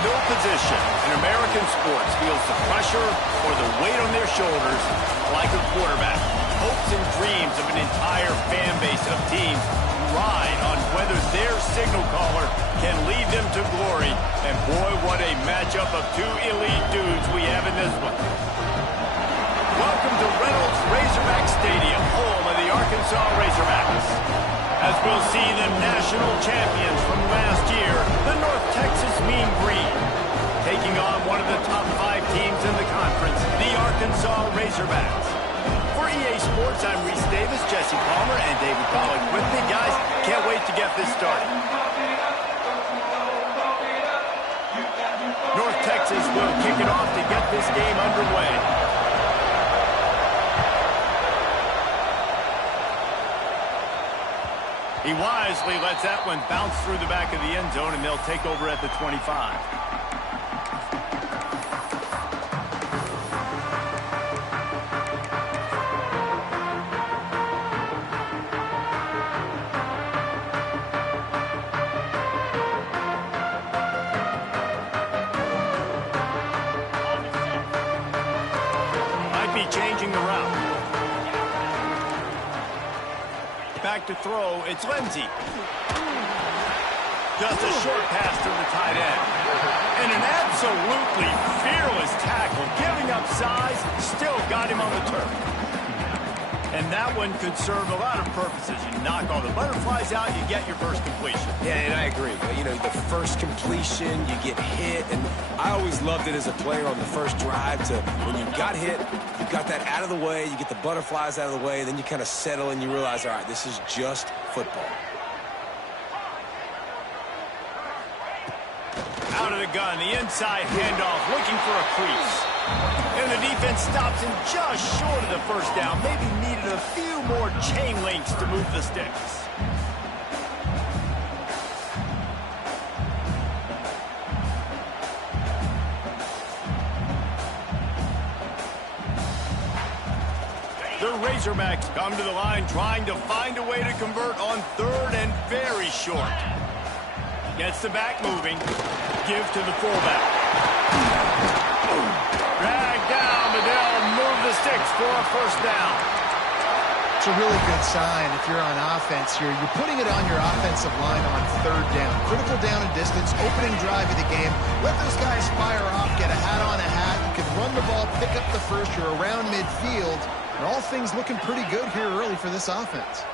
No position in American sports feels the pressure or the weight on their shoulders like a quarterback. Hopes and dreams of an entire fan base of teams ride on whether their signal caller can lead them to glory. And boy, what a matchup of two elite dudes we have in this one. Welcome to Reynolds Razorback Stadium, home of the Arkansas Razorbacks. As we'll see the national champions from last year, the North Texas Mean Green, taking on one of the top 5 teams in the conference, the Arkansas Razorbacks. For EA Sports, I'm Reese Davis, Jesse Palmer, and David Pollack with me. Guys, can't wait to get this started. North Texas will kick it off to get this game underway. He wisely lets that one bounce through the back of the end zone, and they'll take over at the 25. Might be changing the route. Back to throw, it's Lindsey. Just a short pass to the tight end. And an absolutely fearless tackle, giving up size, still got him on the turf. And that one could serve a lot of purposes. You knock all the butterflies out, you get your first completion. Yeah, and I agree. You know, the first completion, you get hit, and I always loved it as a player on the first drive to when you got hit, you got that out of the way, you get the butterflies out of the way, then you kind of settle and you realize, all right, this is just football. Out of the gun, the inside handoff, looking for a crease. And the defense stops him just short of the first down. Maybe needed a few more chain links to move the sticks. The Razorbacks come to the line trying to find a way to convert on third and very short. Gets the back moving. Give to the fullback. Drag down, but they'll move the sticks for a first down. It's a really good sign if you're on offense here. You're putting it on your offensive line on third down. Critical down and distance, opening drive of the game. Let those guys fire off, get a hat on a hat. You can run the ball, pick up the first. You're around midfield. And all things looking pretty good here early for this offense.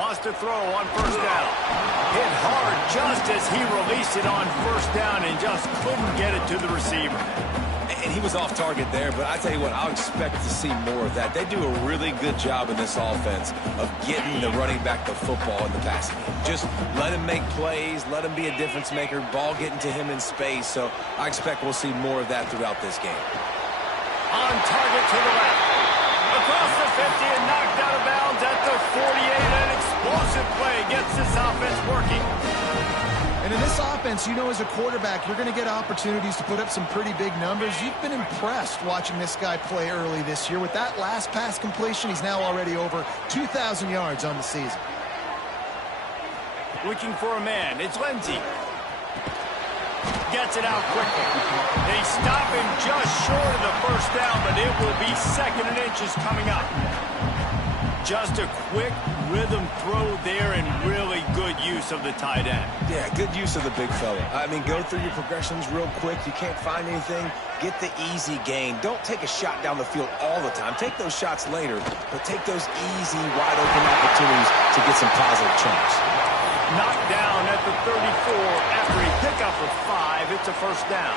Wants to throw on first down. Hit hard just as he released it on first down and just couldn't get it to the receiver. And he was off target there, but I tell you what, I'll expect to see more of that. They do a really good job in this offense of getting the running back the football in the passing game. Just let him make plays, let him be a difference maker, ball getting to him in space. So I expect we'll see more of that throughout this game. On target to the left. Across the 50 and knocked out of bounds at the 48. An explosive play gets this offense working. And in this offense, you know, as a quarterback, you're going to get opportunities to put up some pretty big numbers. You've been impressed watching this guy play early this year. With that last pass completion, he's now already over 2,000 yards on the season. Looking for a man. It's Lindsey. Gets it out quickly. They stop him just short of the first down, but it will be second and inches coming up. Just a quick rhythm throw there and really good use of the tight end. Yeah, good use of the big fella. I mean, go through your progressions real quick. You can't find anything. Get the easy gain. Don't take a shot down the field all the time. Take those shots later, but take those easy, wide-open opportunities to get some positive chunks. Knocked down at the 34 after a pickup of 5. It's a first down.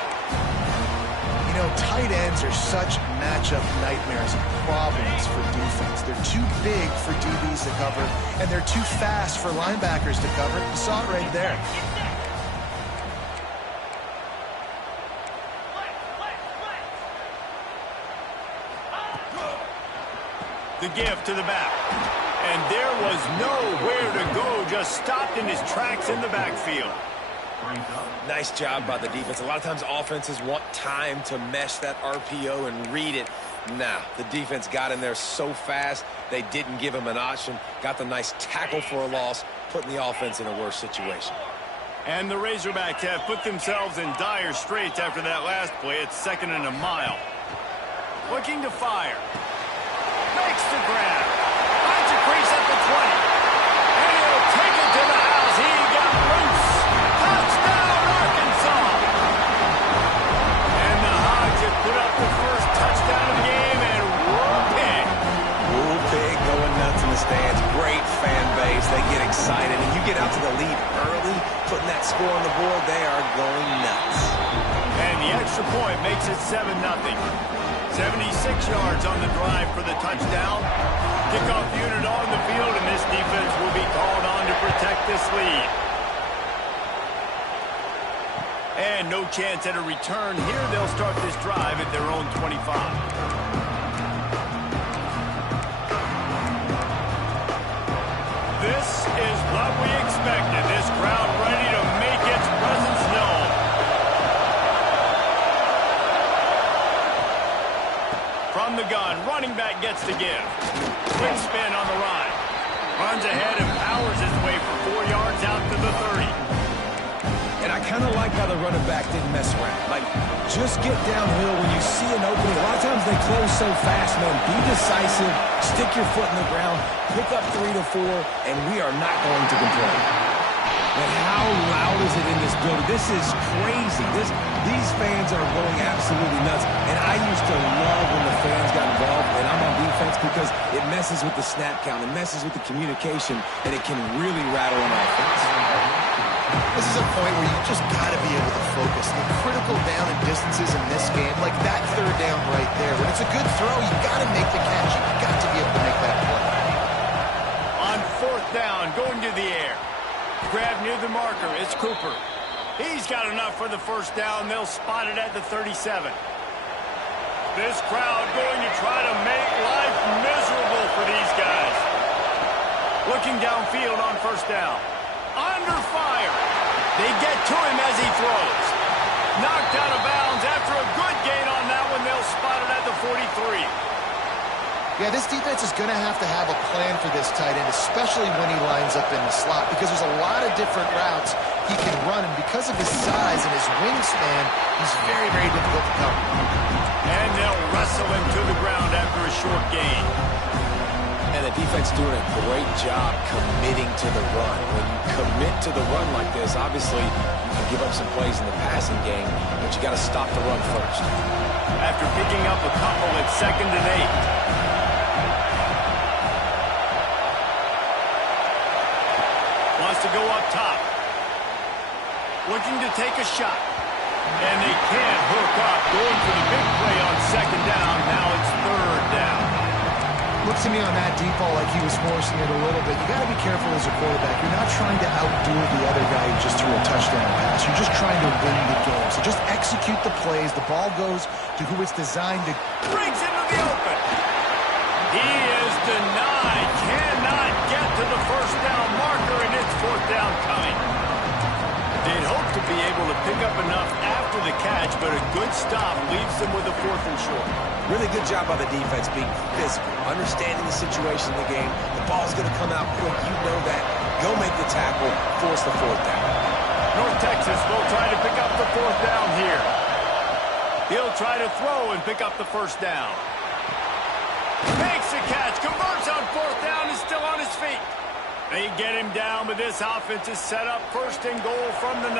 You know, tight ends are such matchup nightmares and problems for defense. They're too big for DBs to cover, and they're too fast for linebackers to cover. You saw it right there. The give to the back. And there was nowhere to go, just stopped in his tracks in the backfield. Nice job by the defense. A lot of times offenses want time to mesh that RPO and read it. Nah, the defense got in there so fast, they didn't give him an option. Got the nice tackle for a loss, putting the offense in a worse situation. And the Razorbacks have put themselves in dire straits after that last play. It's 2nd and a mile. Looking to fire. Makes the grab. Finds a crease at the 20. And he'll take it to the house. He got loose. Touchdown, Arkansas. And the Hogs have put up the first touchdown of the game, and Woo Pig. Woo Pig going nuts in the stands. Great fan base. They get excited. And you get out to the lead early, putting that score on the board, they are going nuts. And the extra point makes it 7-0. 76 yards on the drive for the touchdown. Kickoff unit on the field, and this defense will be called on to protect this lead. And no chance at a return here. They'll start this drive at their own 25. This is what we expected. This crowd ready to make its presence known. From the gun, running back gets to give. Quick spin on the run. Runs ahead and powers his way for 4 yards out to the 30. And I kind of like how the running back didn't mess around. Like, just get downhill when you see an opening. A lot of times they close so fast, man. Be decisive, stick your foot in the ground, pick up 3 to 4, and we are not going to complain. And how loud is it in this building? This is crazy. These fans are going absolutely nuts. And I used to love when the fans got involved, and I'm on defense, because it messes with the snap count, it messes with the communication, and it can really rattle an offense. This is a point where you just got to be able to focus. The critical down and distances in this game, like that 3rd down right there. When it's a good throw, you got to make the catch. You got to be able to make that play. On 4th down, going to the air. Grab near the marker. It's Cooper. He's got enough for the 1st down. They'll spot it at the 37. This crowd going to try to make life miserable for these guys. Looking downfield on 1st down. Under fire. They get to him as he throws. Knocked out of bounds after a good gain on that one. They'll spot it at the 43. Yeah, this defense is going to have a plan for this tight end, especially when he lines up in the slot, because there's a lot of different routes he can run, and because of his size and his wingspan, he's very, very difficult to cover. And they'll wrestle him to the ground after a short gain. And the defense doing a great job committing to the run. When you commit to the run like this, obviously you can give up some plays in the passing game, but you got to stop the run first. After picking up a couple, it's 2nd and 8. Wants to go up top. Looking to take a shot. And they can't hook up. Going for the big play on 2nd down. Now it's 3rd down. Looks to me on that deep ball like he was forcing it a little bit. You got to be careful as a quarterback. You're not trying to outdo the other guy who just threw a touchdown pass. You're just trying to win the game. So just execute the plays. The ball goes to who it's designed to. Brings into the open. He is denied. Cannot get to the 1st down marker, and it's 4th down coming. They'd hope to be able to pick up enough after the catch, but a good stop leaves them with a 4th and short. Really good job by the defense being physical, understanding the situation in the game. The ball's going to come out quick. You know that. Go make the tackle, force the 4th down. North Texas will try to pick up the 4th down here. He'll try to throw and pick up the 1st down. Makes the catch, converts on 4th down, is still on his feet. They get him down, but this offense is set up 1st and goal from the 9.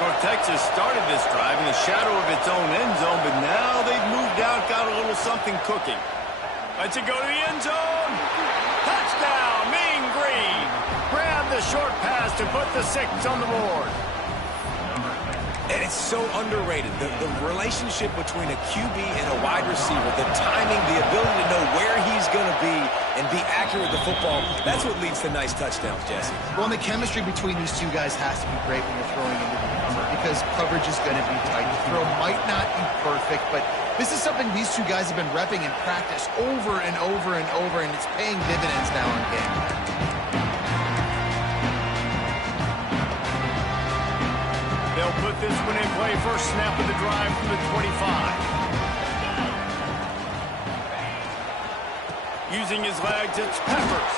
North Texas started this drive in the shadow of its own end zone, but now they've moved out, got a little something cooking. Lets it go to the end zone. Touchdown, Mean Green. Grab the short pass to put the 6 on the board. And it's so underrated. The relationship between a QB and a wide receiver, the timing, the ability to know where he's going to be and be accurate with the football, that's what leads to nice touchdowns, Jesse. Well, and the chemistry between these two guys has to be great when you're throwing into the number, because coverage is going to be tight. The throw might not be perfect, but this is something these two guys have been repping in practice over and over and over, and it's paying dividends now in game. They'll put this one in play. First snap of the drive from the 25. Using his legs, it's Peppers.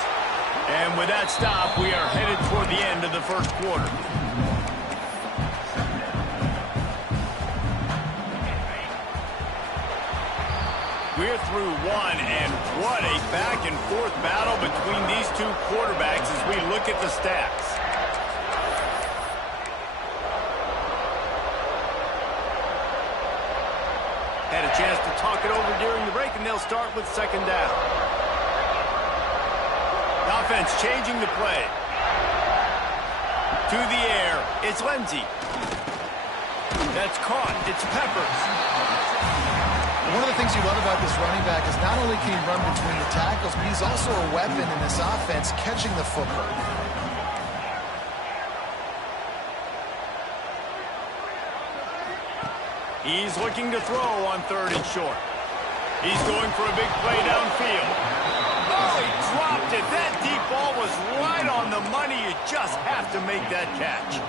And with that stop, we are headed toward the end of the first quarter. We're through one, and what a back-and-forth battle between these two quarterbacks as we look at the stats. Had a chance to talk it over during the break, and they'll start with second down. The offense changing the play. To the air, it's Lindsey. That's caught. It's Peppers. One of the things you love about this running back is not only can he run between the tackles, but he's also a weapon in this offense catching the football. He's looking to throw on 3rd and short. He's going for a big play downfield. Oh, he dropped it. That deep ball was right on the money. You just have to make that catch.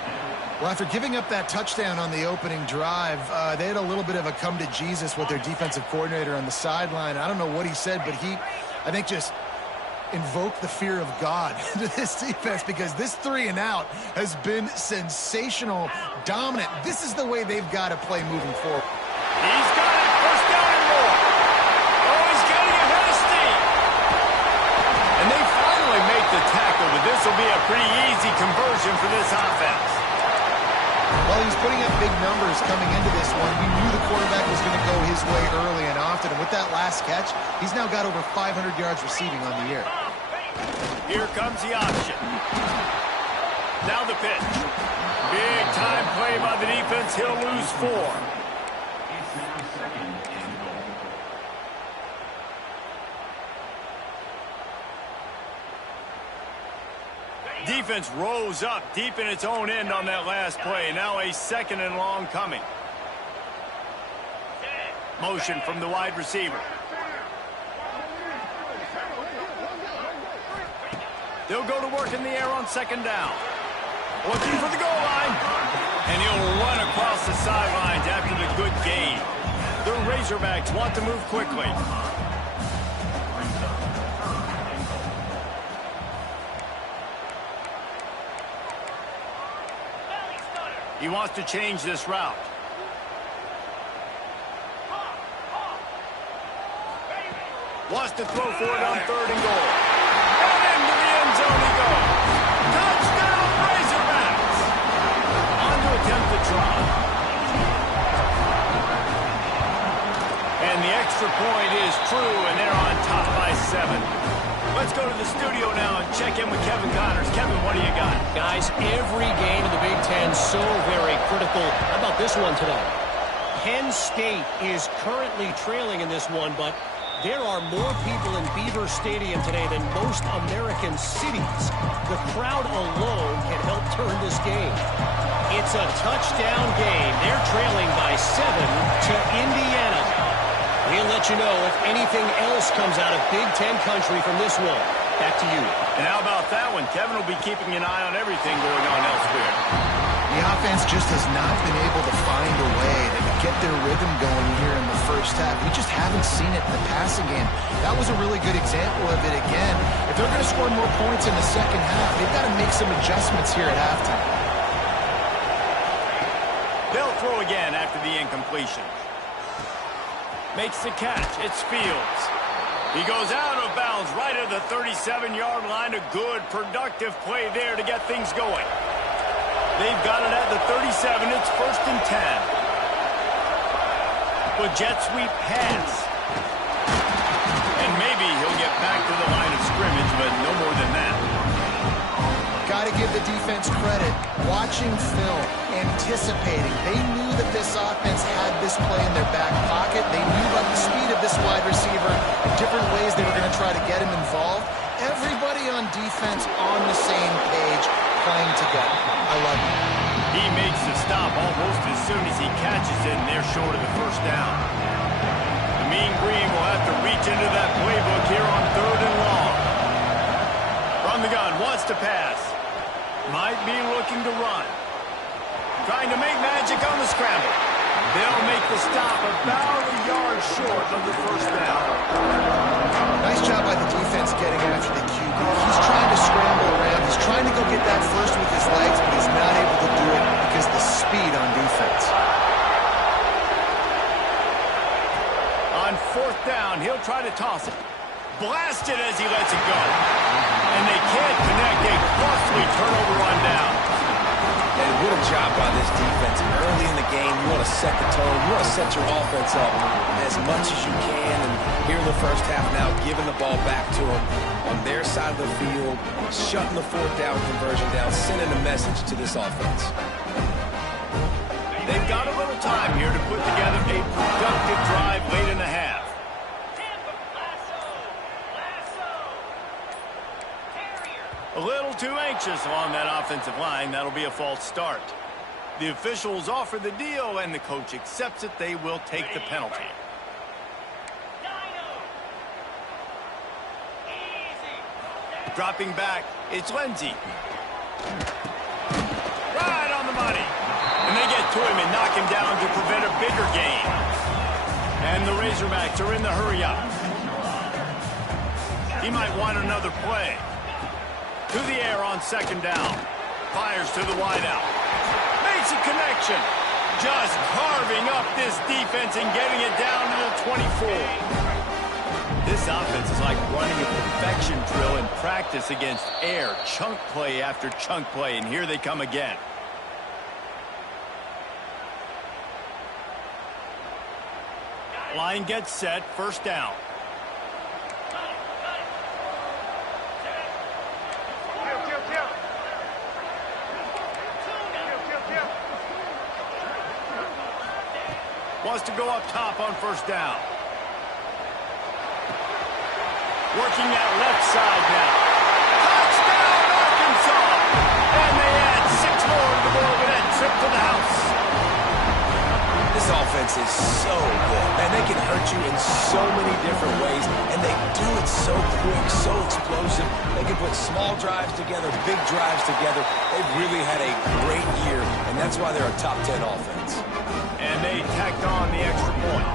Well, after giving up that touchdown on the opening drive, they had a little bit of a come to Jesus with their defensive coordinator on the sideline. I don't know what he said, but he, I think, just invoked the fear of God into this defense because this 3-and-out has been sensational, dominant. This is the way they've got to play moving forward. He's got it. First down and more. Oh, he's getting ahead of steam. And they finally make the tackle, but this will be a pretty easy conversion for this offense. Well, he's putting up big numbers coming into this one. We knew the quarterback was going to go his way early and often. And with that last catch, he's now got over 500 yards receiving on the year. Here comes the option. Now the pitch. Big time play by the defense. He'll lose 4. Defense rose up deep in its own end on that last play. Now a 2nd and long coming. Motion from the wide receiver. They'll go to work in the air on 2nd down. Looking for the goal line. And he'll run across the sidelines after the good gain. The Razorbacks want to move quickly. He wants to change this route. Wants to throw for it on 3rd and goal. And into the end zone he goes. Touchdown, Razorbacks! On to attempt the try. And the extra point is true, and they're on top by 7. Let's go to the studio now and check in with Kevin Connors. Kevin, what do you got? Guys, every game in the Big Ten so very critical. How about this one today? Penn State is currently trailing in this one, but there are more people in Beaver Stadium today than most American cities. The crowd alone can help turn this game. It's a touchdown game. They're trailing by 7 to Indiana. We'll let you know if anything else comes out of Big Ten country from this one. Back to you. And how about that one? Kevin will be keeping an eye on everything going on elsewhere. The offense just has not been able to find a way to get their rhythm going here in the first half. We just haven't seen it in the passing game. That was a really good example of it again. If they're going to score more points in the second half, they've got to make some adjustments here at halftime. They'll throw again after the incompletion. Makes the catch. It's Fields. He goes out of bounds right at the 37-yard line. A good, productive play there to get things going. They've got it at the 37. It's 1st and 10. With jet sweep pass. And maybe he'll get back to the line of scrimmage, but no more than that. Got to give the defense credit. Watching film, anticipating. They knew that this offense had this play in their back pocket. They knew about the speed of this wide receiver and different ways they were going to try to get him involved. Everybody on defense on the same page, playing together. I love it. He makes the stop almost as soon as he catches it, and they're short of the first down. The Mean Green will have to reach into that playbook here on 3rd and long. From the gun, wants to pass. Might be looking to run. Trying to make magic on the scramble. They'll make the stop about a yard short of the first down. Nice job by the defense getting after the QB. He's trying to try to toss it. Blasted as he lets it go. And they can't connect. A costly turnover on down. And what a job by this defense. Early in the game, you want to set the tone. You want to set your offense up as much as you can. And here in the first half now, giving the ball back to them on their side of the field, shutting the fourth down conversion down, sending a message to this offense. They've got a little time here to put together a productive drive late in the half. A little too anxious along that offensive line. That'll be a false start. The officials offer the deal, and the coach accepts it. They will take the penalty. Dropping back, it's Lindsey. Right on the money. And they get to him and knock him down to prevent a bigger gain. And the Razorbacks are in the hurry-up. He might want another play. To the air on second down. Fires to the wideout. Makes a connection. Just carving up this defense and getting it down to the 24. This offense is like running a perfection drill in practice against air. Chunk play after chunk play, and here they come again. Line gets set, first down. Wants to go up top on first down. Working that left side now. Touchdown, Arkansas! And they add 6 more to the board with that trip to the house. This offense is so good. Man, they can hurt you in so many different ways, and they do it so quick, so explosive. They can put small drives together, big drives together. They've really had a great year, and that's why they're a top 10 offense. And they tacked on the extra point.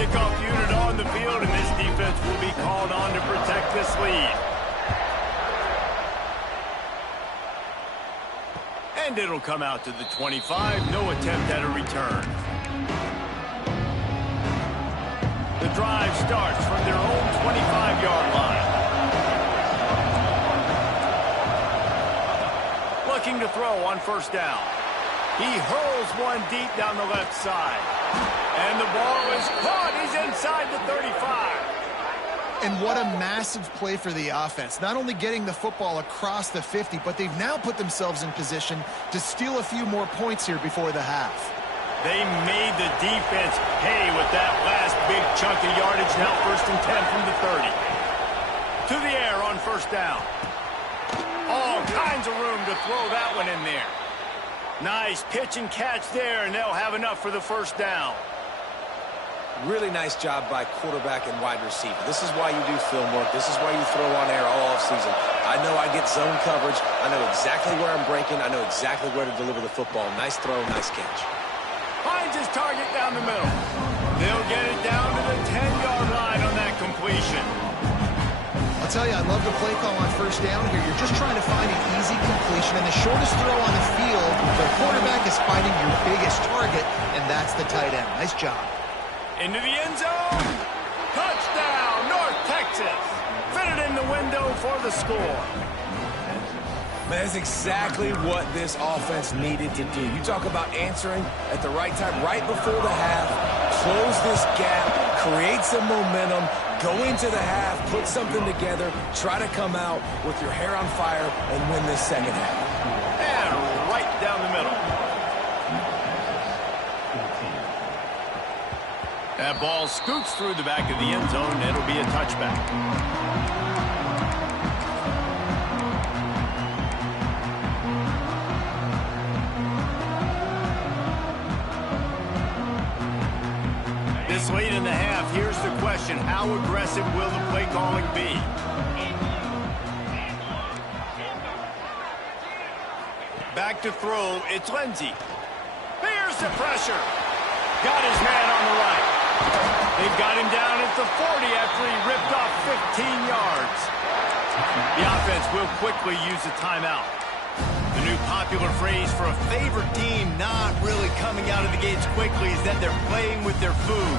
Kickoff unit on the field, and this defense will be called on to protect this lead. And it'll come out to the 25. No attempt at a return. The drive starts from their own 25-yard line. Looking to throw on first down. He hurls one deep down the left side. And the ball is caught. He's inside the 35. And what a massive play for the offense. Not only getting the football across the 50, but they've now put themselves in position to steal a few more points here before the half. They made the defense pay with that last big chunk of yardage. Now first and 10 from the 30. To the air on first down. All kinds of room to throw that one in there. Nice pitch and catch there, and they'll have enough for the first down. Really nice job by quarterback and wide receiver. This is why you do film work. This is why you throw on air all offseason. I know I get zone coverage. I know exactly where I'm breaking. I know exactly where to deliver the football. Nice throw, nice catch. Finds his target down the middle. They'll get it down to the 10-yard line on that completion. I'll tell you, I love the play call on first down here. You're just trying to find an easy completion, and the shortest throw on the field, the quarterback is finding your biggest target, and that's the tight end. Nice job. Into the end zone. Touchdown, North Texas. Fitted in the window for the score. Man, that's exactly what this offense needed to do. You talk about answering at the right time, right before the half, close this gap, create some momentum, go into the half, put something together, try to come out with your hair on fire and win this second half. And right down the middle. That ball scoots through the back of the end zone. It'll be a touchback. This late in the half, here's the question. How aggressive will the play calling be? Back to throw, it's Lindsey. Here's the pressure. Got his man on the right. They've got him down at the 40 after he ripped off 15 yards. The offense will quickly use a timeout. The new popular phrase for a favorite team not really coming out of the gates quickly is that they're playing with their food.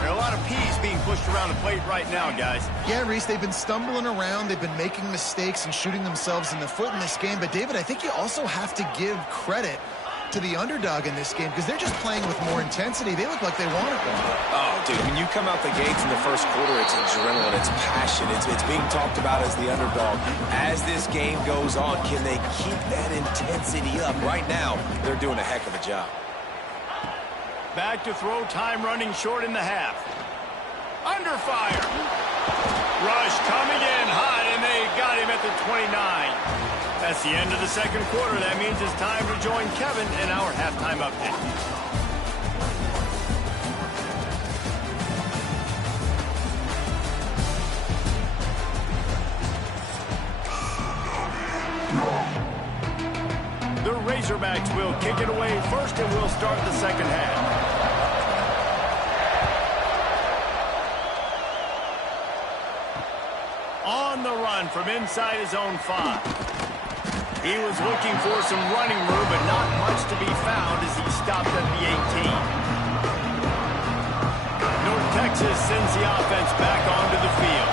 There are a lot of peas being pushed around the plate right now, guys. Yeah, Reese, they've been stumbling around. They've been making mistakes and shooting themselves in the foot in this game. But, David, I think you also have to give credit to the underdog in this game because they're just playing with more intensity. They look like they want it more. Oh, dude, when you come out the gates in the first quarter, it's adrenaline, it's passion, it's being talked about as the underdog. As this game goes on, can they keep that intensity up? Right now, they're doing a heck of a job. Back to throw, time running short in the half. Under fire. Rush coming in hot, and they got him at the 29. That's the end of the second quarter. That means it's time to join Kevin in our halftime update. The Razorbacks will kick it away first, and we'll start the second half. On the run from inside his own 5. He was looking for some running room, but not much to be found as he stopped at the 18. North Texas sends the offense back onto the field.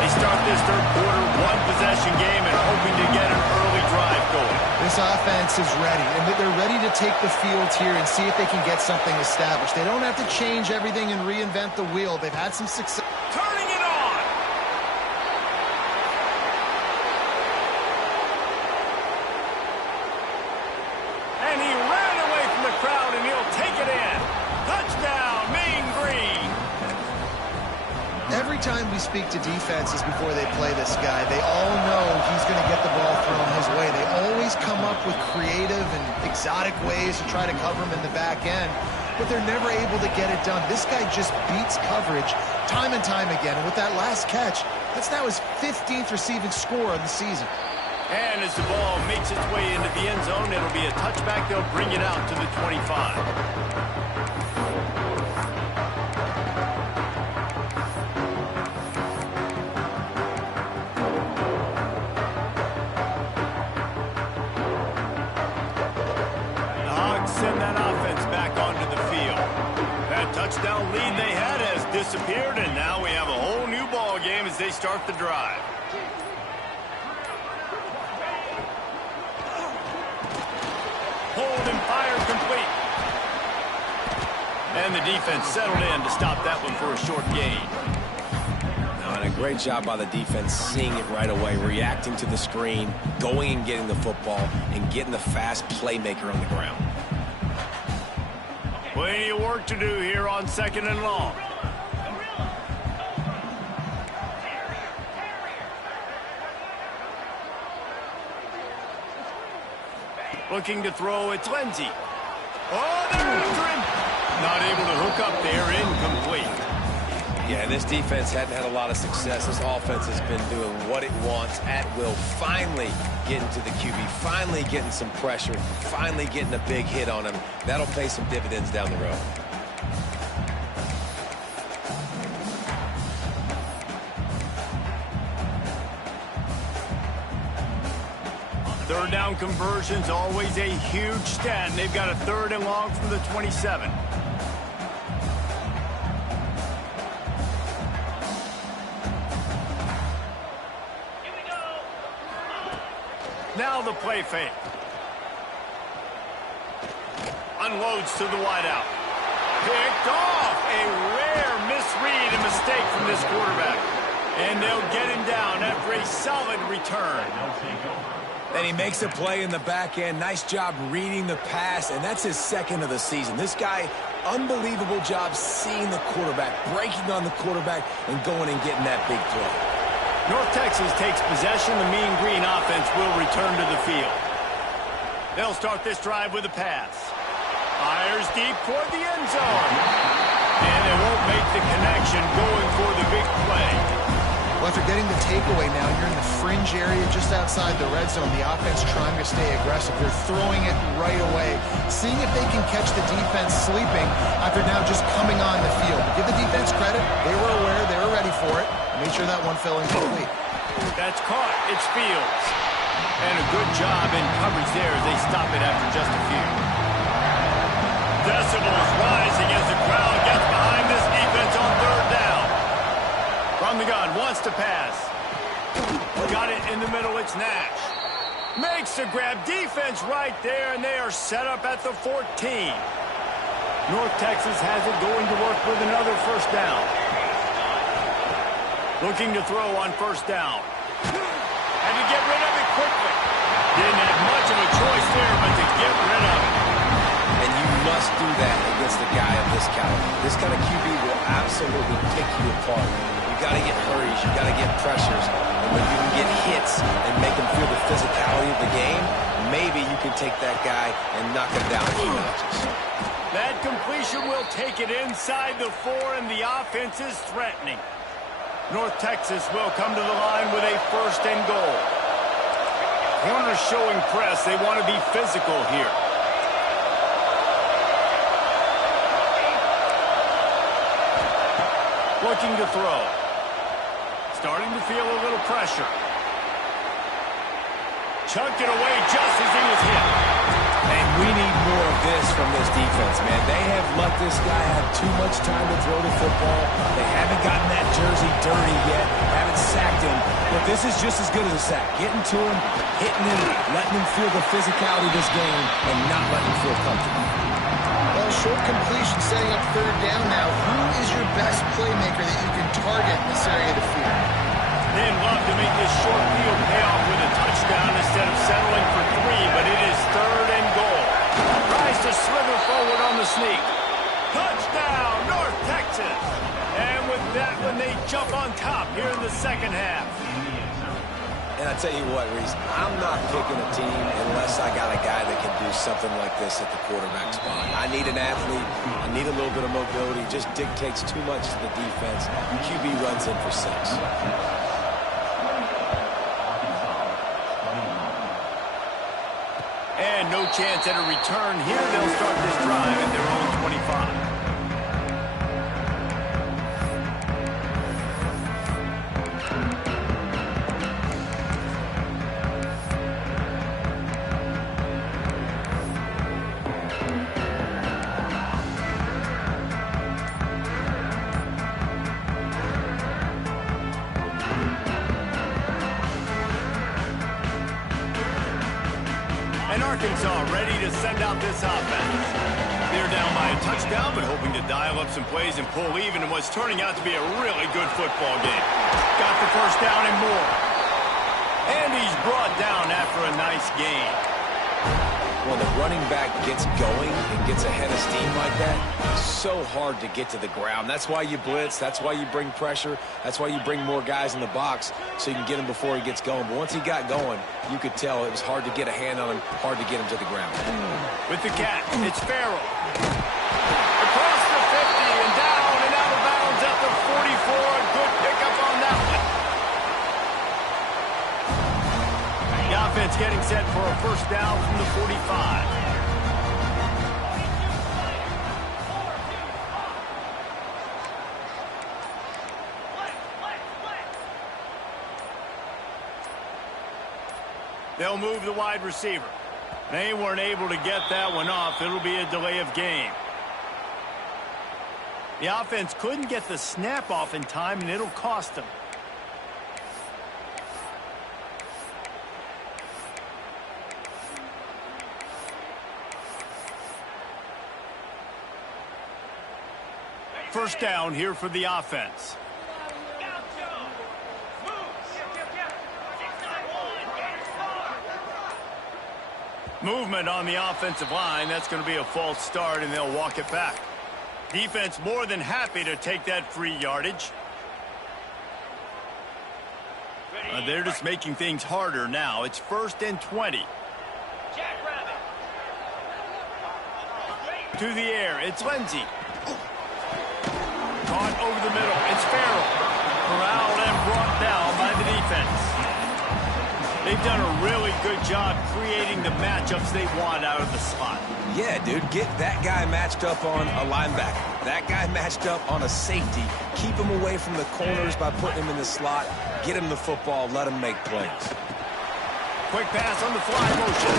They start this third quarter one-possession game and hoping to get an early drive going. This offense is ready, and they're ready to take the field here and see if they can get something established. They don't have to change everything and reinvent the wheel. They've had some success. Turning it on! And he ran away from the crowd, and he'll take it in. Touchdown, Mean Green! Every time we speak to defenses before they play this guy, they all know he's going to get the ball thrown his way. They always come up with creative and exotic ways to try to cover him in the back end, but they're never able to get it done. This guy just beats coverage time and time again, and with that last catch, that's now his 15th receiving score of the season. And as the ball makes its way into the end zone, it'll be a touchback. They'll bring it out to the 25. Send that offense back onto the field. That touchdown lead they had has disappeared, and now we have a whole new ball game as they start the drive. Hold and fire complete. And the defense settled in to stop that one for a short gain. And a great job by the defense seeing it right away, reacting to the screen, going and getting the football, and getting the fast playmaker on the ground. Plenty of work to do here on second and long. Looking to throw, it's Lindsey. Oh, they're after him. Not able to hook up there, incomplete. Yeah, this defense hadn't had a lot of success. This offense has been doing what it wants at will. Finally getting to the QB, finally getting some pressure, finally getting a big hit on him. That'll pay some dividends down the road. Third down conversions, always a huge stat, and they've got a third and long from the 27. Now the play fake. Unloads to the wideout. Picked off. A rare misread and mistake from this quarterback. And they'll get him down after a solid return. Then he makes a play in the back end. Nice job reading the pass, and that's his second of the season. This guy, unbelievable job seeing the quarterback, breaking on the quarterback, and going and getting that big play. North Texas takes possession. The Mean Green offense will return to the field. They'll start this drive with a pass. Fires deep toward the end zone. And they won't make the connection going for the big play. Well, after getting the takeaway now, you're in the fringe area just outside the red zone. The offense trying to stay aggressive. They're throwing it right away, seeing if they can catch the defense sleeping after now just coming on the field. But give the defense credit. They were aware. They were ready for it. Made sure that one fell incomplete. That's caught. It's Fields. And a good job in coverage there as they stop it after just a few. Decibels rising as the crowd gets behind this defense on third down. From the gun, wants to pass. Got it in the middle, it's Nash. Makes the grab, defense right there, and they are set up at the 14. North Texas has it, going to work with another first down. Looking to throw on first down. And to get rid of it quickly. Didn't have much of a choice there, but to get rid of it. And you must do that against a guy of this caliber. This kind of QB will absolutely pick you apart. You got to get hurries, you got to get pressures. And when you can get hits and make him feel the physicality of the game, maybe you can take that guy and knock him down a few notches. That completion will take it inside the 4, and the offense is threatening. North Texas will come to the line with a first and goal. Corners showing press. They want to be physical here. Looking to throw. Starting to feel a little pressure. Chunked it away just as he was hit. And we need more of this from this defense, man. They have let this guy have too much time to throw the football. They haven't gotten that jersey dirty yet, haven't sacked him. But this is just as good as a sack. Getting to him, hitting him, letting him feel the physicality of this game, and not letting him feel comfortable. Well, short completion setting up third down now. Who is your best playmaker that you can target in this area of the field? They'd love to make this short field pay off with a touchdown instead of settling for 3, but it is third and goal. Tries to slither forward on the sneak. Touchdown, North Texas! And with that one, they jump on top here in the second half. And I tell you what, Reese, I'm not picking a team unless I got a guy that can do something like this at the quarterback spot. I need an athlete. I need a little bit of mobility. Just dictates too much to the defense. QB runs in for 6. And no chance at a return here. They'll start this drive at their own 25. And Arkansas ready to send out this offense. They're down by a touchdown, but hoping to dial up some plays and pull even in what's turning out to be a really good football game. Got the first down and more. And he's brought down after a nice gain. When the running back gets going and gets ahead of steam like that, it's so hard to get to the ground. That's why you blitz. That's why you bring pressure. That's why you bring more guys in the box so you can get him before he gets going. But once he got going, you could tell it was hard to get a hand on him, hard to get him to the ground. With the catch, it's Farrell. Across the 50 and down and out of bounds at the 44. A good pickup on that one. The offense getting set for a first down from the 45. They'll move the wide receiver. They weren't able to get that one off. It'll be a delay of game. The offense couldn't get the snap off in time, and it'll cost them. First down here for the offense. Movement on the offensive line. That's going to be a false start, and they'll walk it back. Defense more than happy to take that free yardage. They're just making things harder now. It's first and 20. To the air. It's Lindsey. Caught over the middle. It's Farrell. Corralled and brought down by the defense. They've done a really good job creating the matchups they want out of the slot. Yeah, dude, get that guy matched up on a linebacker. That guy matched up on a safety. Keep him away from the corners by putting him in the slot. Get him the football. Let him make plays. quick pass on the fly motion.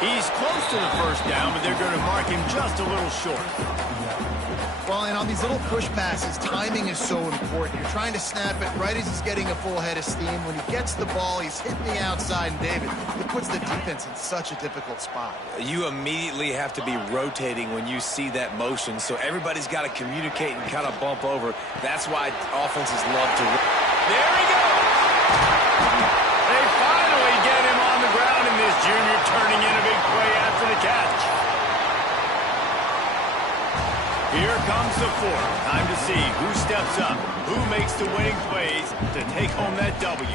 He's close to the first down, but they're going to mark him just a little short. Well, and on these little push passes, timing is so important. You're trying to snap it right as he's getting a full head of steam. When he gets the ball, he's hitting the outside, and David, it puts the defense in such a difficult spot. You immediately have to be rotating when you see that motion, so everybody's got to communicate and kind of bump over. That's why offenses love to... There he goes! They finally get him on the ground, and this junior turning in a big play after the catch. Here comes the fourth. Time to see who steps up, who makes the winning plays to take home that W.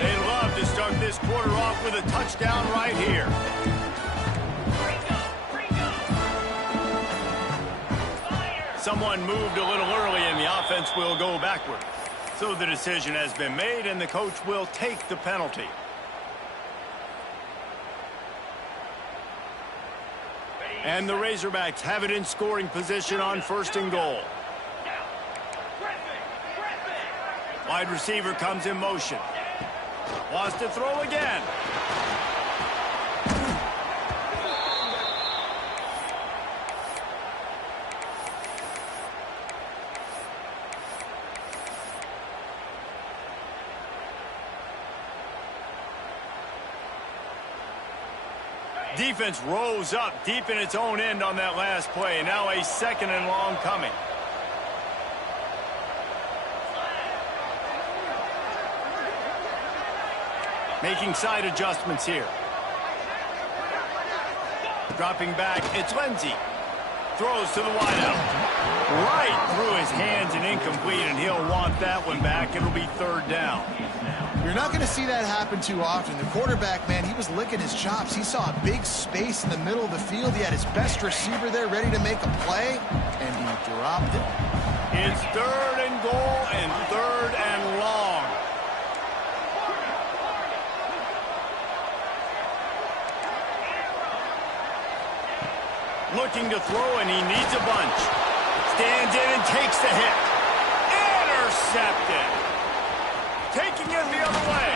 They love to start this quarter off with a touchdown right here. Someone moved a little early, and the offense will go backward. So the decision has been made, and the coach will take the penalty. And the Razorbacks have it in scoring position on 1st and goal. Wide receiver comes in motion. Wants to throw again. Defense rose up deep in its own end on that last play. Now a 2nd and long coming. Making side adjustments here. Dropping back, it's Lindsey. Throws to the wideout. Right through his hands and incomplete, and he'll want that one back. It'll be 3rd down. You're not going to see that happen too often. The quarterback, man, he was licking his chops. He saw a big space in the middle of the field. He had his best receiver there ready to make a play, and he dropped it. It's 3rd and goal and 3rd and long. Looking to throw, and he needs a bunch. Stands in and takes the hit. Intercepted. Taking it the other way.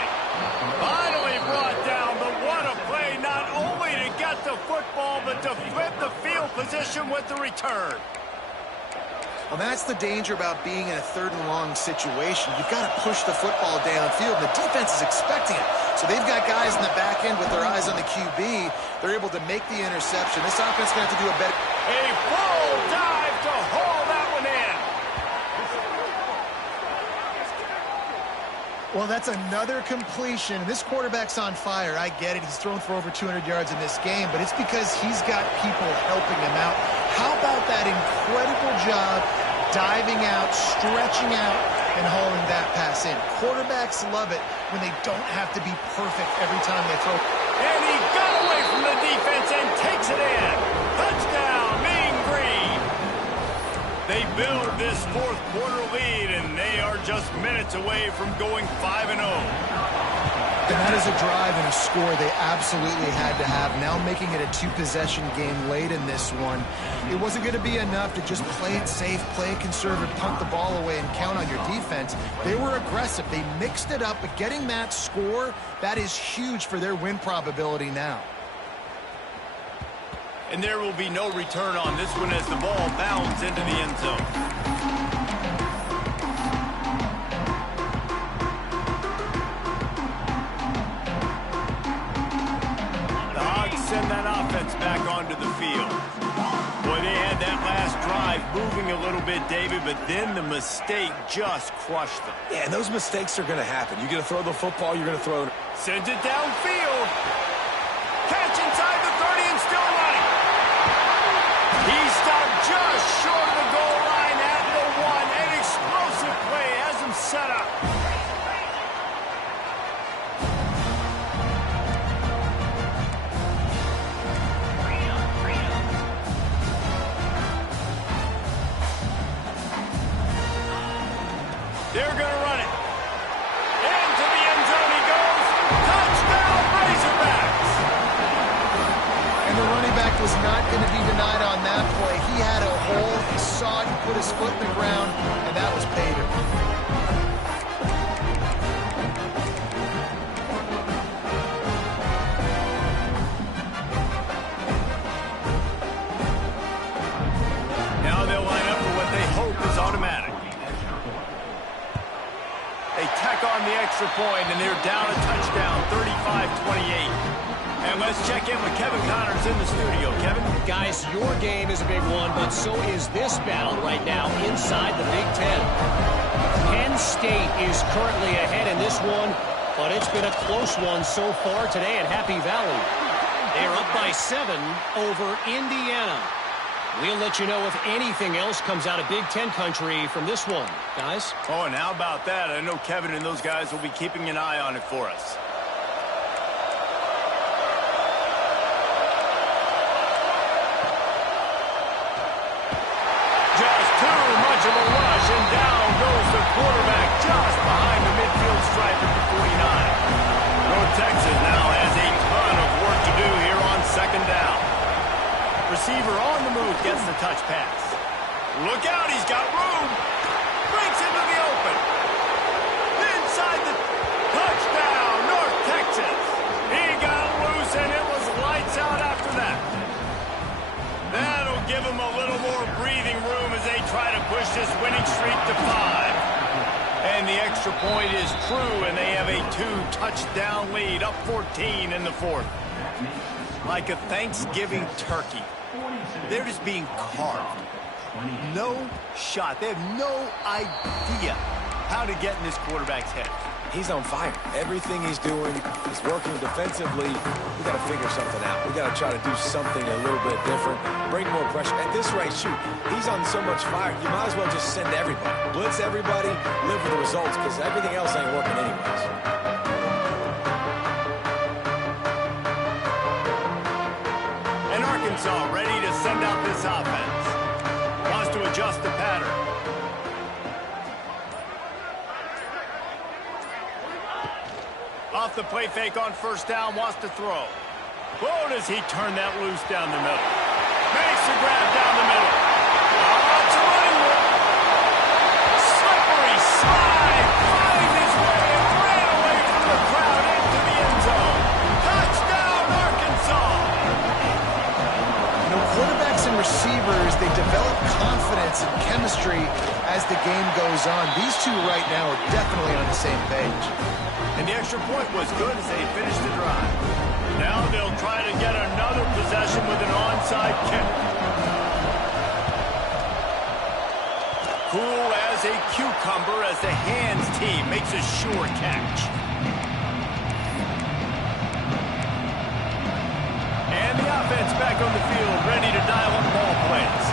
Finally brought down, but what a play, not only to get the football, but to flip the field position with the return. Well, that's the danger about being in a 3rd and long situation. You've got to push the football downfield, and the defense is expecting it. So they've got guys in the back end with their eyes on the QB. They're able to make the interception. This offense is going to have to do a better... A full dive to haul that one in. Well, that's another completion. This quarterback's on fire. I get it. He's thrown for over 200 yards in this game, but it's because he's got people helping him out. How about that incredible job diving out, stretching out, and hauling that pass in? Quarterbacks love it when they don't have to be perfect every time they throw. And he got away from the defense and takes it in. Touchdown, Mean Green. They build this 4th quarter lead, and they are just minutes away from going 5-0. And that is a drive and a score they absolutely had to have. Now making it a 2-possession game late in this one. It wasn't going to be enough to just play it safe, play it conservative, punt the ball away, and count on your defense. They were aggressive. They mixed it up, but getting that score, that is huge for their win probability now. And there will be no return on this one as the ball bounds into the end zone. Send that offense back onto the field. Boy, they had that last drive moving a little bit, David, but then the mistake just crushed them. Yeah, and those mistakes are going to happen. You're going to throw the football, you're going to throw it. Sends it downfield. Catch inside the 30 and still running. He stopped just short of the goal line at the 1. An explosive play has him set up. They're going to run it. Into the end zone he goes. Touchdown, Razorbacks! And the running back was was not going to be denied on that play. He had a hole, he saw it, he put his foot in the ground, and that was paid him. Now they'll line up for what they hope is automatic. They tack on the extra point, and they're down a touchdown, 35-28. And let's check in with Kevin Connors in the studio. Kevin? Guys, your game is a big one, but so is this battle right now inside the Big Ten. Penn State is currently ahead in this one, but it's been a close one so far today at Happy Valley. They're up by 7 over Indiana. We'll let you know if anything else comes out of Big Ten country from this one, guys. Oh, and how about that? I know Kevin and those guys will be keeping an eye on it for us. Just too much of a rush, and down goes the quarterback just behind the midfield stripe at the 49. North Texas now has a ton of work to do here on second down. Receiver on the move gets the touch pass. Look out, he's got room. Breaks into the open. Inside the touchdown, North Texas. He got loose, and it was lights out after that. That'll give him a little more breathing room as they try to push this winning streak to 5. And the extra point is true, and they have a 2-touchdown lead, up 14 in the 4th. Like a Thanksgiving turkey, they're just being carved. No shot. They have no idea how to get in this quarterback's head. He's on fire. Everything he's doing, he's working defensively. We got to figure something out. We got to try to do something a little bit different, bring more pressure. At this rate, shoot, he's on so much fire, you might as well just send everybody. Blitz everybody, live with the results, because everything else ain't working anyways. And Arkansas ready to send out this offense. Wants to adjust the pattern. Off the play fake on first down, wants to throw. Whoa, does he turn that loose down the middle. Makes the grab down the middle. Oh, it's a running one. Slippery slide. Finds his way and ran away from the crowd into the end zone. Touchdown, Arkansas. You know, quarterbacks and receivers, they develop confidence and chemistry as the game goes on. These two right now are definitely on the same page. And the extra point was good as they finished the drive. Now they'll try to get another possession with an onside kick. Cool as a cucumber as the hands team makes a sure catch. And the offense back on the field, ready to dial up ball plays.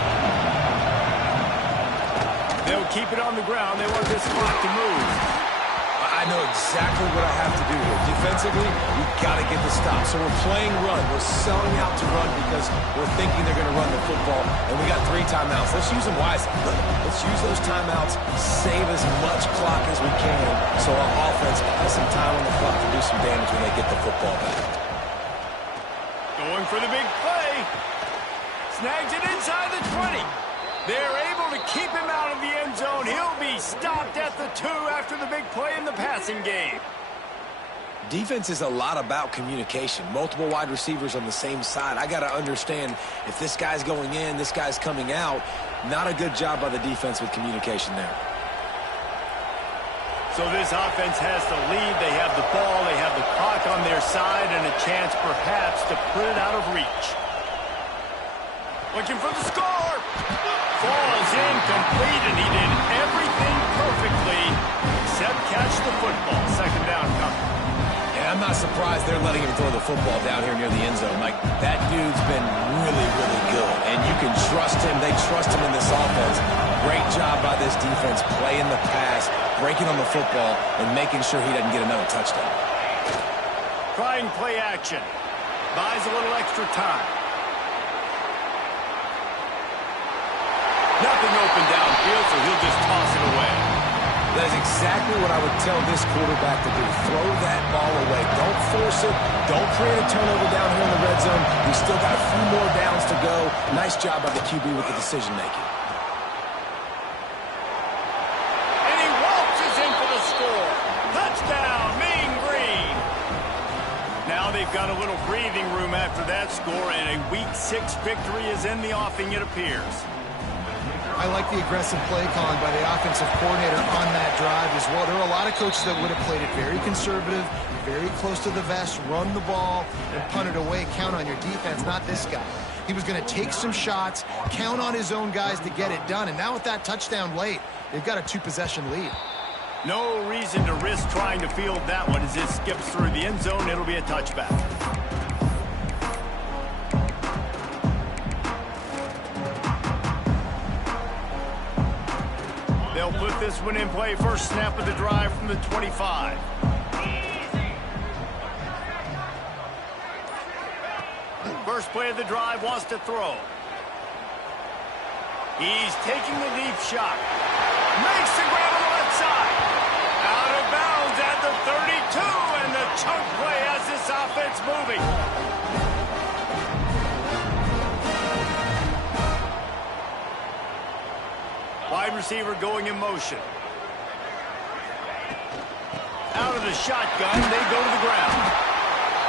They'll keep it on the ground. They want this clock to move. I know exactly what I have to do here. Defensively, we've got to get the stop. So we're playing run. We're selling out to run because we're thinking they're going to run the football, and we got 3 timeouts. Let's use them wisely. Let's use those timeouts, save as much clock as we can so our offense has some time on the clock to do some damage when they get the football back. Going for the big play. Snags it inside the 20. They're able to keep him out of the end zone. He'll be stopped at the 2 after the big play in the passing game. Defense is a lot about communication. Multiple wide receivers on the same side. I got to understand if this guy's going in, this guy's coming out. Not a good job by the defense with communication there. So this offense has the lead. They have the ball. They have the clock on their side and a chance perhaps to put it out of reach. Looking for the score. Falls incomplete, and he did everything perfectly except catch the football. Second down coming. And I'm not surprised they're letting him throw the football down here near the end zone. Like, that dude's been really, really good. And you can trust him. They trust him in this offense. Great job by this defense playing the pass, breaking on the football, and making sure he doesn't get another touchdown. Trying play action. Buys a little extra time. Nothing open downfield, so he'll just toss it away. That is exactly what I would tell this quarterback to do. Throw that ball away. Don't force it. Don't create a turnover down here in the red zone. We still got a few more downs to go. Nice job by the QB with the decision-making. And he waltzes in for the score. Touchdown, Mean Green. Now they've got a little breathing room after that score, and a Week 6 victory is in the offing, it appears. I like the aggressive play calling by the offensive coordinator on that drive as well. There are a lot of coaches that would have played it very conservative, very close to the vest, run the ball, and punt it away. Count on your defense, not this guy. He was going to take some shots, count on his own guys to get it done. And now with that touchdown late, they've got a 2-possession lead. No reason to risk trying to field that one as it skips through the end zone. It'll be a touchback. They'll put this one in play. First snap of the drive from the 25. First play of the drive, wants to throw. He's taking the deep shot. Makes the grab on the left side. Out of bounds at the 32, and the chunk play has this offense moving. Wide receiver going in motion. Out of the shotgun, they go to the ground.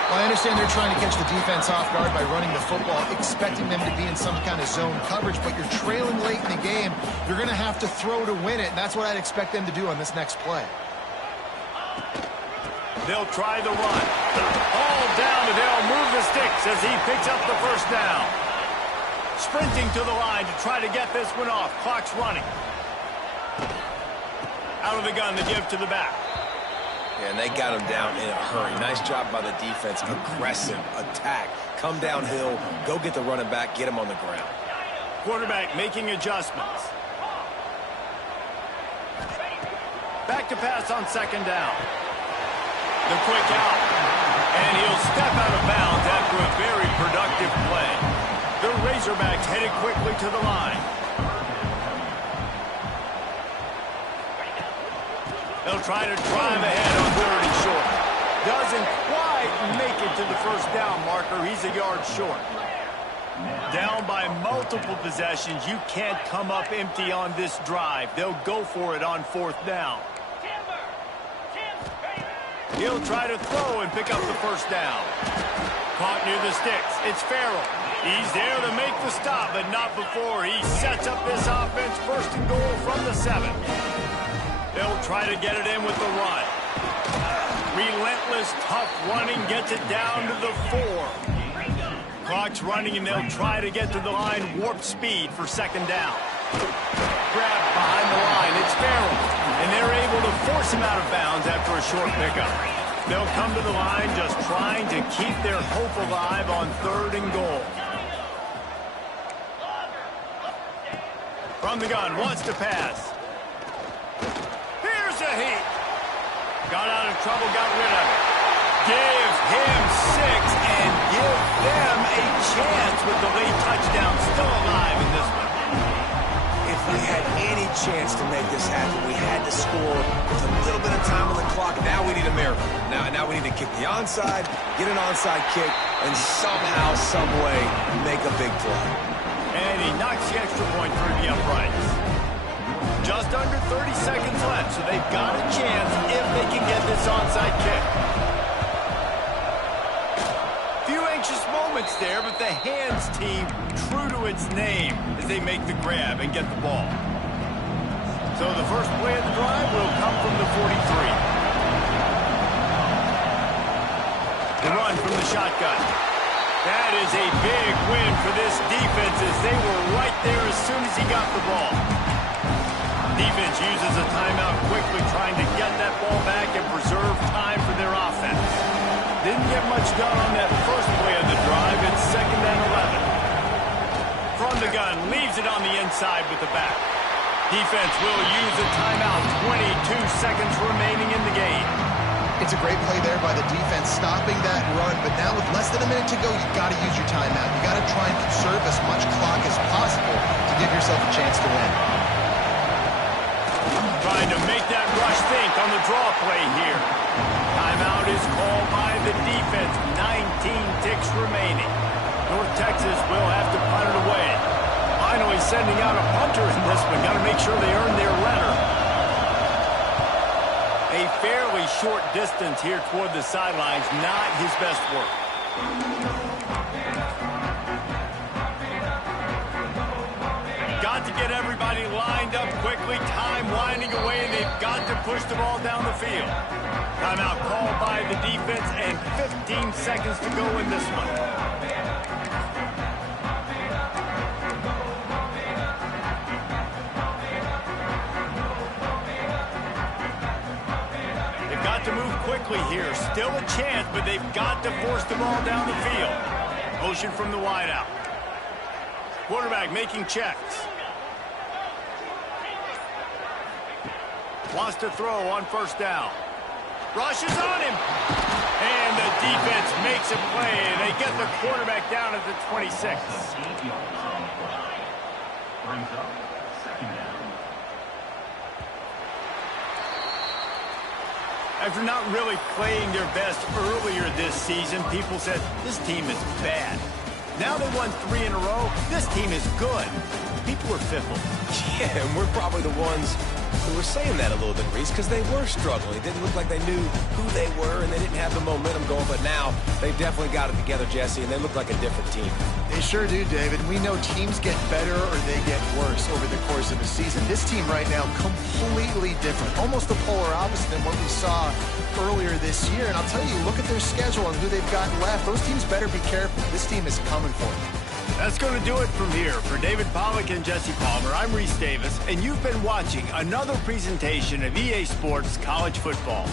Well, I understand they're trying to catch the defense off guard by running the football, expecting them to be in some kind of zone coverage, but you're trailing late in the game. You're going to have to throw to win it, and that's what I'd expect them to do on this next play. They'll try the run. All down, and they'll move the sticks as he picks up the first down. Sprinting to the line to try to get this one off. Clock's running. Out of the gun, the give to the back. Yeah, and they got him down in a hurry. Nice job by the defense. Aggressive attack. Come downhill. Go get the running back. Get him on the ground. Quarterback making adjustments. Back to pass on second down. The quick out. And he'll step out of bounds after a very productive play. The Razorbacks headed quickly to the line. They'll try to drive ahead on 3rd and short. Doesn't quite make it to the first down marker. He's a yard short. Down by multiple possessions. You can't come up empty on this drive. They'll go for it on 4th down. He'll try to throw and pick up the first down. Caught near the sticks. It's Farrell. He's there to make the stop, but not before he sets up this offense. 1st and goal from the 7. They'll try to get it in with the run. Relentless, tough running gets it down to the 4. Clock's running, and they'll try to get to the line. Warp speed for 2nd down. Grab behind the line. It's Farrell. And they're able to force him out of bounds after a short pickup. They'll come to the line just trying to keep their hope alive on 3rd and goal. From the gun, wants to pass. Here's a heat. Got out of trouble, got rid of it. Give him 6 and give them a chance with the late touchdown still alive in this one. If we had any chance to make this happen, we had to score with a little bit of time on the clock. Now we need a miracle. Now we need to kick the onside, get an onside kick, and somehow, some way, make a big play. And he knocks the extra point through the uprights. Just under 30 seconds left, so they've got a chance if they can get this onside kick. Few anxious moments there, but the hands team true to its name as they make the grab and get the ball. So the first play of the drive will come from the 43. The run from the shotgun. That is a big win for this defense as they were right there as soon as he got the ball. Defense uses a timeout quickly, trying to get that ball back and preserve time for their offense. Didn't get much done on that first play of the drive. It's 2nd and 11. From the gun, leaves it on the inside with the back. Defense will use a timeout. 22 seconds remaining in the game. It's a great play there by the defense, stopping that run. But now with less than a minute to go, you've got to use your timeout. You've got to try and conserve as much clock as possible to give yourself a chance to win. Tries trying to make that rush think on the draw play here. Timeout is called by the defense. 19 ticks remaining. North Texas will have to punt it away. Finally sending out a punter in this one. Got to make sure they earn their letter. A fairly short distance here toward the sidelines. Not his best work. Got to get everybody lined up quickly. Time winding away, and they've got to push the ball down the field. Timeout called by the defense, and 15 seconds to go in this one. They've got to move quickly here. Still a chance, but they've got to force the ball down the field. Motion from the wideout. Quarterback making checks. Wants to throw on first down. Rushes on him. And the defense makes a play, and they get the quarterback down at the 26. After not really playing their best earlier this season, people said, this team is bad. Now they won 3 in a row. This team is good. People are fickle. Yeah, and we're probably the ones who were saying that a little bit, Reese, because they were struggling. It didn't look like they knew who they were, and they didn't have the momentum going. But now they've definitely got it together, Jesse, and they look like a different team. They sure do, David. We know teams get better or they get worse over the course of a season. This team right now, completely different. Almost the polar opposite than what we saw earlier this year. And I'll tell you, look at their schedule and who they've got left. Those teams better be careful. This team is coming for them. That's going to do it from here. For David Pollack and Jesse Palmer, I'm Reese Davis, and you've been watching another presentation of EA Sports College Football.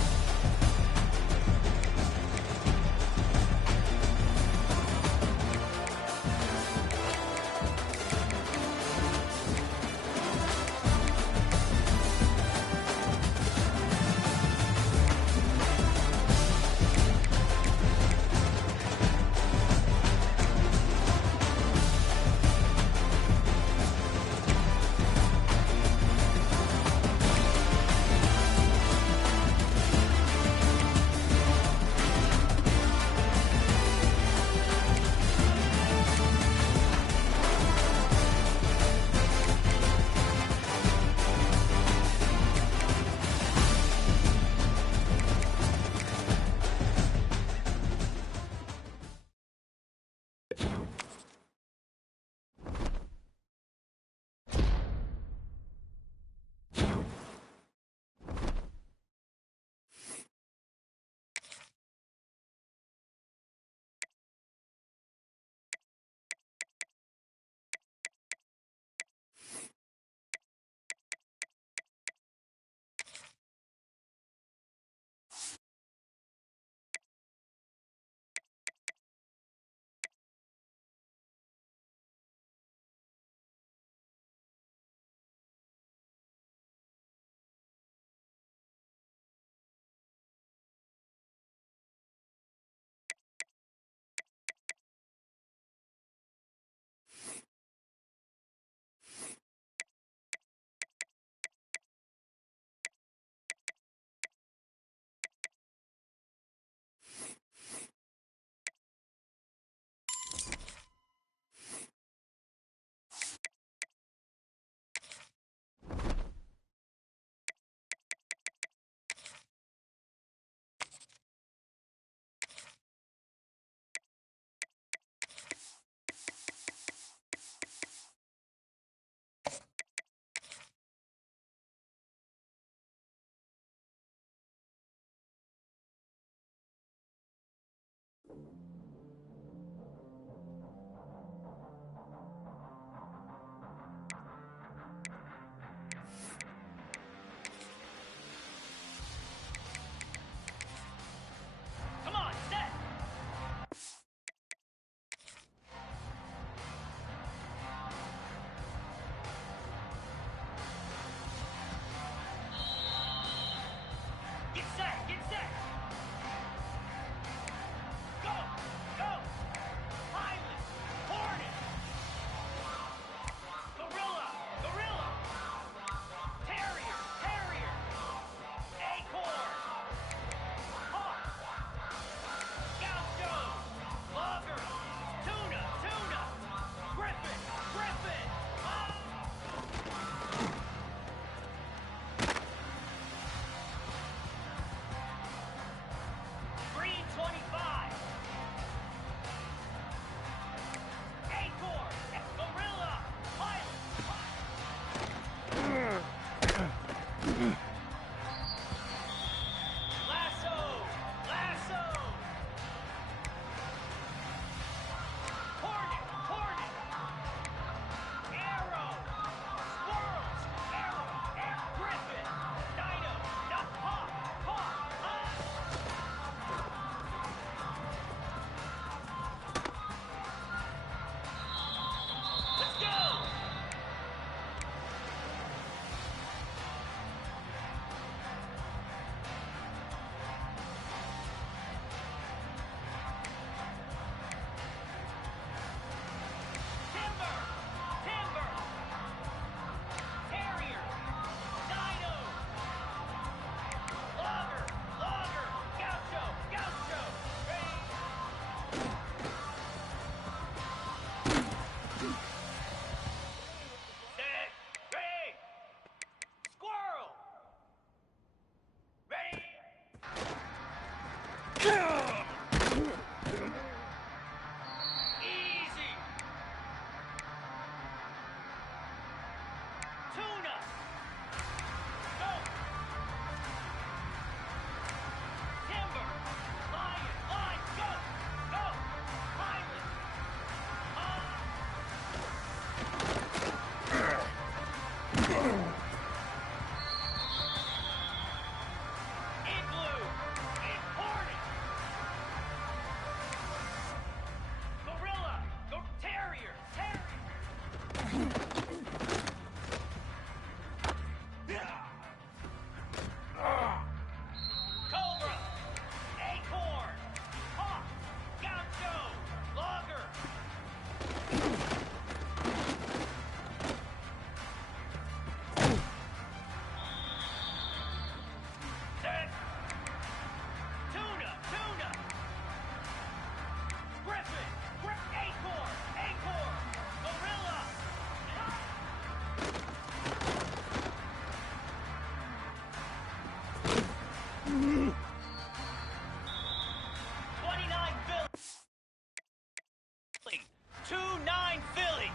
Philly. 2-9 Philly.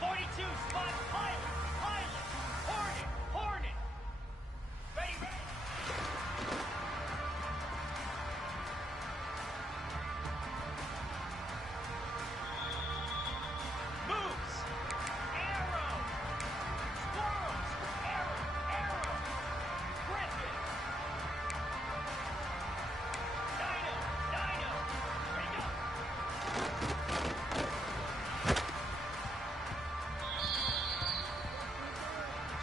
42 spot Pilot. Hornet. Ready. Moves. Arrow. Squirrels. Arrow. Griffin. Dino. Ready, go.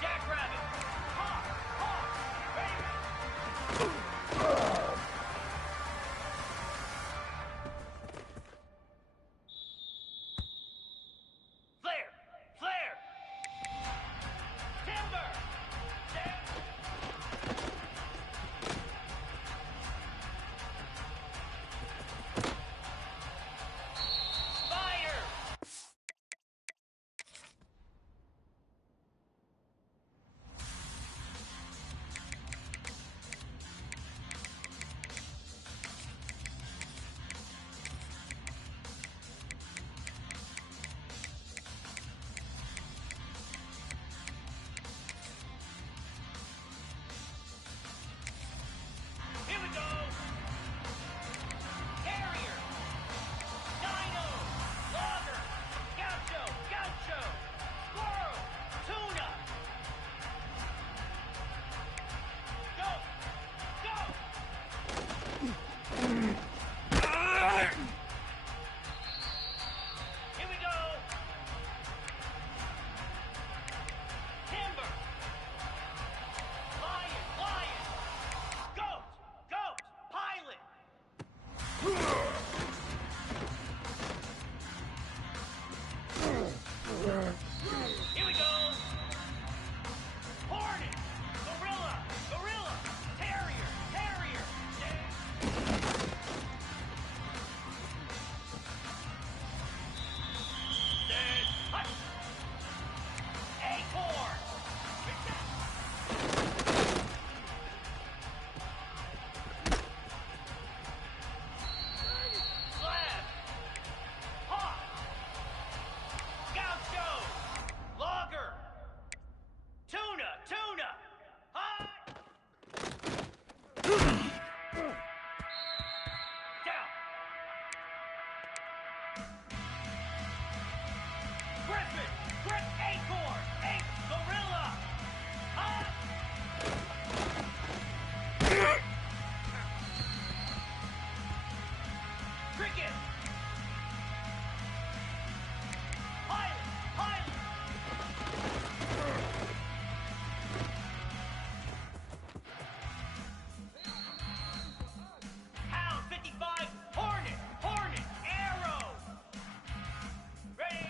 Jackrabbit. Hawk. Ready. Flare. Timber. Spider. Here we go. Carrier. Dino. Logger. Gaucho. Squirrel. Tuna. Go. Here we go. Timber. Lion. Goat. Pilot. Here we go. Hornet. Gorilla. Terrier. Dead. Hut. Acorn. Slab. Hawk. Gaucho. Logger. Tuna. High. Down. Griffin. Acorn. Gorilla. High. Cricket. Pilot. Hound 55. Hornet. Arrow. Ready.